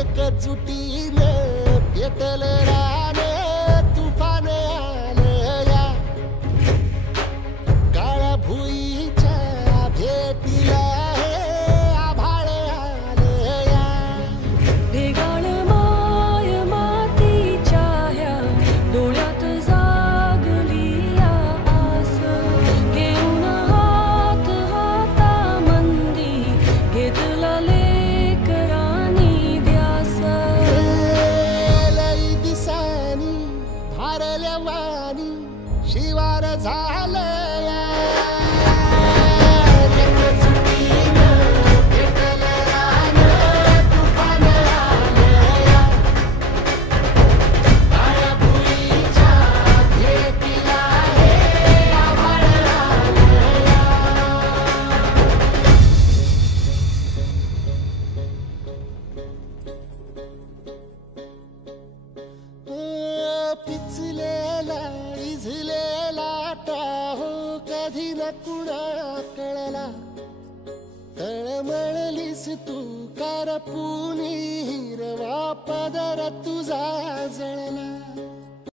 एकजुटीने पेटलं रान तुफान आलं या काळ्या भुईच्या भेटीला हे आभाळ आलं या ढेगाळ माय मातीच्या ह्या डोळ्यात जागली या आस घेऊन हात हातामंदी घेतला लेकरांनी ध्यास लई दिसानी भारल्या वाणी शिवार झालं या एकजुटीनं पेटलं रान तुफान आलं या काळ्या भुईच्या भेटीला हे आभाळ आलं या पिचलेला इझलेला टाहो कधी न कुणा कळला तळमळलीस तू करपुनी हिरवा पदर तुझा जळला